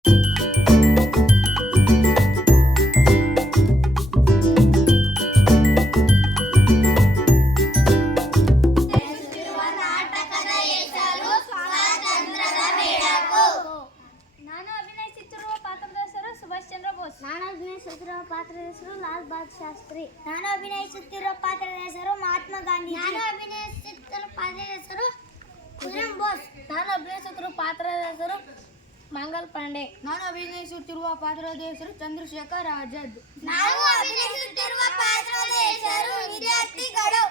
ನಾನು ಅಭಿನಯಿಸುತ್ತಿರುವ ಪಾತ್ರದ ಹೆಸರು ಲಾಲ್ ಬಹದ್ದೂರ್ ಶಾಸ್ತ್ರಿ. ನಾನು ಅಭಿನಯಿಸುತ್ತಿರುವ ಪಾತ್ರದ ಹೆಸರು ಮಹಾತ್ಮ ಗಾಂಧಿ. ನಾನು ಅಭಿನಯಿಸುತ್ತಿರುವ ಪಾತ್ರದ ಹೆಸರು ಖುದಿರಾಮ್ ಬೋಸ್. ನಾನು ಅಭಿನಯಿಸುತ್ತಿರುವ ಪಾತ್ರದ ಹೆಸರು ಮಂಗಲ್ ಪಾಂಡೆ. ನಾನು ಅಭಿನಯಿಸುತ್ತಿರುವ ಪಾತ್ರದ ಹೆಸರು ಚಂದ್ರಶೇಖರ್ ಆಜಾದ್. ನಾನು ಅಭಿನಯಿಸುತ್ತಿರುವ ಪಾತ್ರದ ಹೆಸರು ವಿದ್ಯಾರ್ಥಿಗಳು.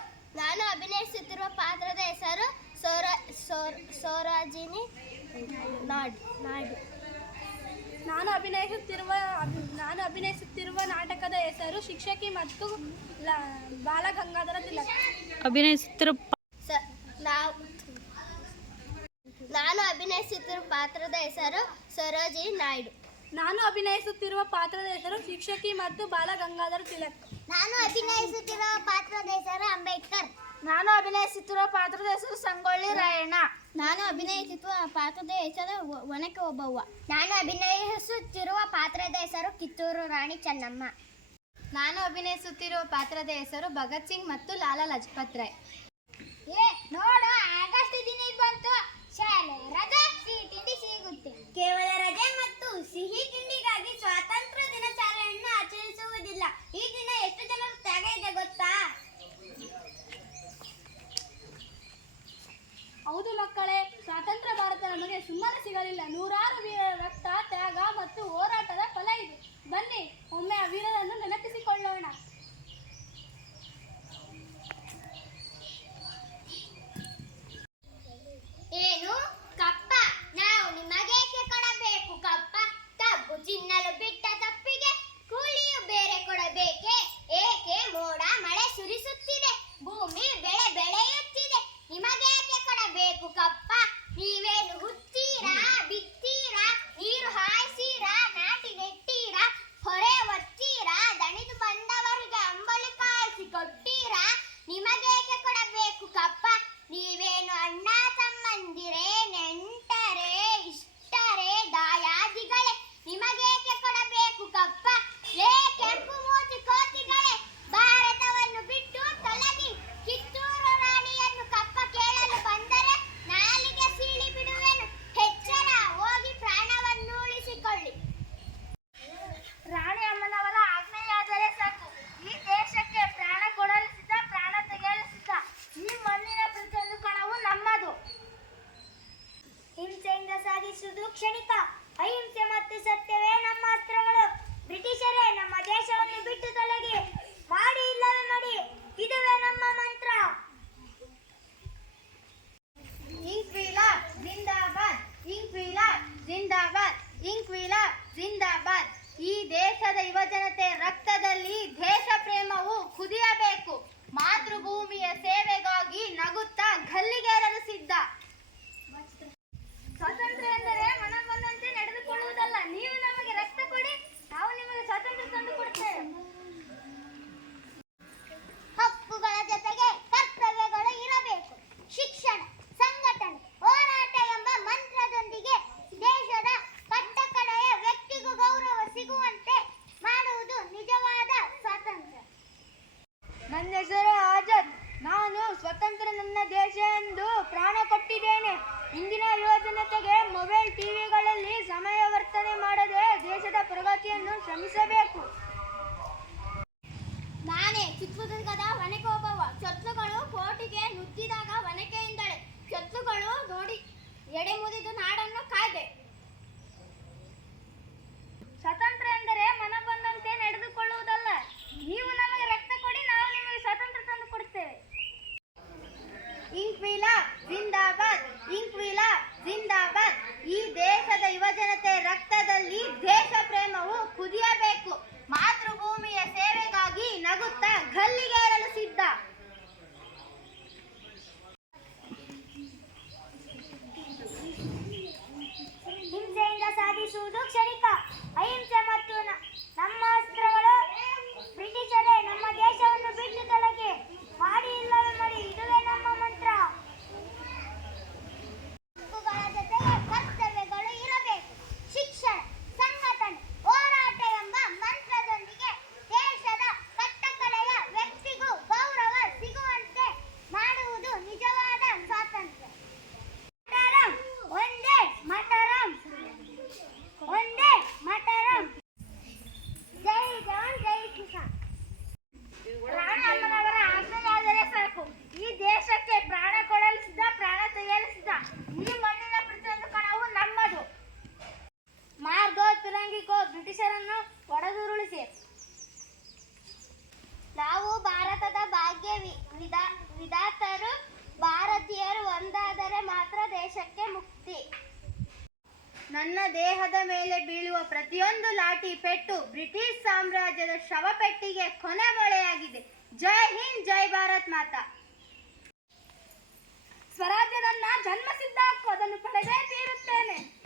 ನಾನು ಅಭಿನಯಿಸುತ್ತಿರುವ ಪಾತ್ರದ ಹೆಸರು ಸೋರಾಜಿನಿ ನಾಯ್ಡು. ನಾನು ಅಭಿನಯಿಸುತ್ತಿರುವ ನಾಟಕದ ಹೆಸರು ಶಿಕ್ಷಕಿ ಮತ್ತು ಬಾಲಗಂಗಾಧರ ತಿಲಕ್. ನಾನು ಅಭಿನಯಿಸುತ್ತಿರುವ ಪಾತ್ರದ ಹೆಸರು ಸರೋಜಿನಿ ನಾಯ್ಡು. ನಾನು ಅಭಿನಯಿಸುತ್ತಿರುವ ಪಾತ್ರದ ಹೆಸರು ಶಿಕ್ಷಕಿ ಮತ್ತು ಬಾಲಗಂಗಾಧರ ತಿಲಕ್. ನಾನು ಅಭಿನಯಿಸುತ್ತಿರುವ ಪಾತ್ರದ ಹೆಸರು ಅಂಬೇಡ್ಕರ್. ನಾನು ಅಭಿನಯಿಸುತ್ತಿರುವ ಪಾತ್ರದ ಹೆಸರು ಸಂಗೊಳ್ಳಿ ರಾಯಣ್ಣ. ನಾನು ಅಭಿನಯಿಸುತ್ತಿರುವ ಪಾತ್ರದ ಹೆಸರು ಒನಕೆ ಓಬವ್ವ. ನಾನು ಅಭಿನಯಿಸುತ್ತಿರುವ ಪಾತ್ರದ ಹೆಸರು ಕಿತ್ತೂರು ರಾಣಿ ಚೆನ್ನಮ್ಮ. ನಾನು ಅಭಿನಯಿಸುತ್ತಿರುವ ಪಾತ್ರದ ಹೆಸರು ಭಗತ್ ಸಿಂಗ್ ಮತ್ತು ಲಾಲಾ ಲಜಪತ್ ರಾಯ್. ನೋಡು, ಆಗಸ್ಟ್ 15 ಬಂತು. ಶಾಲೆ ರಜೆ, ಸಿಹಿ ತಿಂಡಿ ಸಿಗುತ್ತೆ. ಕೇವಲ ರಜೆ ಮತ್ತು ಸಿಹಿ ತಿಂಡಿಗಾಗಿ ಸ್ವಾತಂತ್ರ್ಯ ದಿನಾಚರಣೆಯನ್ನು ಆಚರಿಸುವುದಿಲ್ಲ. ಈ ದಿನ ಎಷ್ಟು ಜನರು ತ್ಯಾಗ ಇದೆ ಗೊತ್ತಾ? ಹೌದು ಮಕ್ಕಳೇ, ಸ್ವಾತಂತ್ರ್ಯ ಭಾರತ ನಮಗೆ ಸುಮ್ಮನೆ ಸಿಗಲಿಲ್ಲ. ನೂರಾರು ವೀರರ ರಕ್ತ, ತ್ಯಾಗ ಮತ್ತು ಹೋರಾಟದ ಫಲ ಇದು. ಬನ್ನಿ, ಒಮ್ಮೆ ಆ ವೀರರನ್ನು ನೆನಪಿಸಿಕೊಳ್ಳೋಣ. ಏನು ಕಪ್ಪ? ನಾವು ನಿಮಗೇಕೆ ಕೊಡಬೇಕು ಕಪ್ಪ? ಕಬ್ಬು ಚಿನ್ನಲು ಬಿಟ್ಟ ತಪ್ಪಿಗೆ ಕೂಲಿಯು ಬೇರೆ ಕೊಡಬೇಕೆ? ಏಕೆ ಮೋಡ ಮಳೆ ಸುರಿಸುತ್ತಿದೆ, ಭೂಮಿ ಬೆಳೆ ಬೆಳೆಯುತ್ತಿದೆ, ನಿಮಗೇಕೆ ಕೊಡಬೇಕು ಕಪ್ಪ? ನೀವೇನು ಹುತ್ತೀರಾ, ಬಿತ್ತೀರಾ, ನೀರು ಹಾಯಿಸೀರಾ, ನಾಟಿ ನೆಟ್ಟೀರಾ, ಹೊರೆ ಒತ್ತೀರಾ, ದಣಿದು ಬಂದವರಿಗೆ ಅಂಬಲಿ ಕಾಯಿಸಿ ಕೊಟ್ಟೀರಾ? ನಿಮಗೇಕೆ ಕೊಡಬೇಕು ಕಪ್ಪ? ನೀವೇನು ಅಣ್ಣ ತಮ್ಮಂದಿರೇ, ನೆಂಟರೇ, ಇಷ್ಟರೇ, ದಾಯಾದಿಗಳೇ, ನಿಮಗೇಕೆ ಕೊಡಬೇಕು ಕಪ್ಪ? ಲೇ ಕೆಂಪು ಮೂತಿ ಕೋತಿಗಳೇ, ಭಾರತವನ್ನು ಬಿಟ್ಟು ತೊಲಗಿ. ಕಿತ್ತೂರು ರಾಣಿಯನ್ನು ಕಪ್ಪ ಕೇಳಲು ಬಂದರೆ ನಾಲಿಗೆ ಸೀಳಿ ಬಿಡುವೆನು. ಎಚ್ಚರ, ಹೋಗಿ ಪ್ರಾಣವನ್ನು ಉಳಿಸಿಕೊಳ್ಳಿ. ರಾಣಿ ಅಮ್ಮನವರ ಆಜ್ಞೆಯಾದರೆ ಸಾಕು. ಈ ದೇಶಕ್ಕೆ ಪ್ರಾಣ ಕೊಡಲು ಸಿದ್ಧ, ಪ್ರಾಣ ತೆಗೆಯಲು ಸಿದ್ಧ. ಈ ಮಣ್ಣಿನ ಪ್ರತಿಯೊಂದು ಕಣವು ನಮ್ಮದು. ಹಿಂಸೆಯಿಂದ ಸಾಧಿಸುವುದು ಕ್ಷಣಿಕ. ಅಹಿಂಸೆ ಮತ್ತು ಸತ್ಯವೇ ನಮ್ಮ ಅಸ್ತ್ರಗಳು. ಬ್ರಿಟಿಷರೇ, ನಮ್ಮ ದೇಶವನ್ನು ಬಿಟ್ಟು ತೊಲಗಿ. ಮಾಡಿ ಇಲ್ಲವೇ ಮಾಡಿ, ಇದುವೇ ನಮ್ಮ ಮಂತ್ರ. ಇನ್ಕ್ವಿಲಾಬ್ ಜಿಂದಾಬಾದ್, ಇನ್ಕ್ವಿಲಾಬ್ ಜಿಂದಾಬಾದ್, ಇನ್ಕ್ವಿಲಾಬ್ ಜಿಂದಾಬಾದ್. ಈ ದೇಶದ ಯುವಜನತೆ ರಕ್ತದಲ್ಲಿ ದೇಶ ಪ್ರೇಮವು ಕುದಿಯಬೇಕು. ಮಾತೃಭೂಮಿಯ ಸೇವೆಗಾಗಿ ನಗುತ್ತಾ ಗಲ್ಲಿಗೇರಲು ಸಿದ್ಧ. ಸ್ವಾತಂತ್ರ್ಯ ಎಂದರೆ ಮನ ಬಂದಂತೆ ನಡೆದುಕೊಳ್ಳುವುದಲ್ಲ. ನೀವು ನಮಗೆ ರಕ್ತ ಕೊಡಿ, ನಾವು ನಿಮಗೆ ಸ್ವಾತಂತ್ರ್ಯ ತಂದು ಕೊಡುತ್ತೇವೆ. ಹಕ್ಕುಗಳ ಜೊತೆಗೆ ಕರ್ತವ್ಯಗಳು ಇರಬೇಕು. ಶಿಕ್ಷಣ, ಸಂಘಟನೆ, ಹೋರಾಟ ಎಂಬ ಮಂತ್ರದೊಂದಿಗೆ ದೇಶದ ಕಟ್ಟಕಡೆಯ ವ್ಯಕ್ತಿಗೂ ಗೌರವ ಸಿಗುವಂತೆ ಮಾಡುವುದು ನಿಜವಾದ ಸ್ವಾತಂತ್ರ್ಯ. ನನ್ನ ಹೆಸರು ಆಜಾದ್. ನಾನು ಸ್ವತಂತ್ರ ನನ್ನ ದೇಶ ಎಂದು ಪ್ರಾಣ ಕೊಟ್ಟಿದ್ದೇನೆ. ಇಂದಿನ ಯುವಜನತೆಗೆ ಮೊಬೈಲ್ ಟಿವಿಗಳಲ್ಲಿ ಸಮಯ ವರ್ತನೆ ಮಾಡದೆ ದೇಶದ ಪ್ರಗತಿಯನ್ನು ಶ್ರಮಿಸಬೇಕು. ನಾನೇ ಚಿತ್ರದುರ್ಗದ ಒನಕೆ ಓಬವ್ವ. ಶತ್ರುಗಳು ಕೋಟಿಗೆ ನುಗ್ಗಿದಾಗ ಒನಕೆಯಿಂದಲೇ ಶತ್ರುಗಳು ನೋಡಿ ಎಡೆ ಮುರಿದು ನಾಡನ್ನು ಕಾಯ್ದೆ. ಸ್ವಾತಂತ್ರ್ಯ ಎಂದರೆ ಮನ ಬಂದಂತೆ ನಡೆದುಕೊಳ್ಳುವುದಲ್ಲ. ನೀವು ನಮಗೆ ರಕ್ತ ಕೊಡಿ, ನಾವು ನಿಮಗೆ ಸ್ವಾತಂತ್ರ್ಯ ತಂದು ಕೊಡುತ್ತೇವೆ. ಇನ್ಕ್ವಿಲಾಬ್ ಜಿಂದಾಬಾದ್, ಇನ್ಕ್ವಿಲಾಬ್ ಜಿಂದಾಬಾದ್. ಈ ದೇಶದ ಯುವಜನತೆ ರಕ್ತದಲ್ಲಿ ದೇಶ ಪ್ರೇಮವು ಕುದಿಯಬೇಕು. ಮಾತೃಭೂಮಿಯ ಸೇವೆಗಾಗಿ ನಗುತ್ತಾ ಗಲ್ಲಿಗೇರಲು ಸಿದ್ಧ. ಹಿಂಸೆಯಿಂದ ಸಾಧಿಸುವುದು ಕ್ಷಣಿಕ. ಅಹಿಂಸೆ ಮತ್ತು ನಮ್ಮ ಅಸ್ತ್ರಗಳು. ಬ್ರಿಟಿಷರೇ, ನಮ್ಮ ದೇಶವನ್ನು ಬಿಟ್ಟು ತೊಲಗಿ. ಮಾಡಿ ಇಲ್ಲವೇ ಮಾಡಿ, ಇದುವೇ ನಮ್ಮ ಮಂತ್ರ. ಹಕ್ಕುಗಳ ಜೊತೆಗೆ ಕರ್ತವ್ಯಗಳು ಇರಬೇಕು. ಶಿಕ್ಷಣ, ಬೀಳುವ ಪ್ರತಿಯೊಂದು ಲಾಠಿ ಪೆಟ್ಟು ಬ್ರಿಟಿಷ್ ಸಾಮ್ರಾಜ್ಯದ ಶವಪೆಟ್ಟಿಗೆ ಕೊನೆ ಮೊಳೆಯಾಗಿದೆ. ಜೈ ಹಿಂದ್, ಜೈ ಭಾರತ್ ಮಾತಾ. ಸ್ವರಾಜ್ಯ ನನ್ನ ಜನ್ಮಸಿದ್ಧ ಹಕ್ಕು, ಅದನ್ನು ಪಡೆದೇ ತೀರುತ್ತೇನೆ.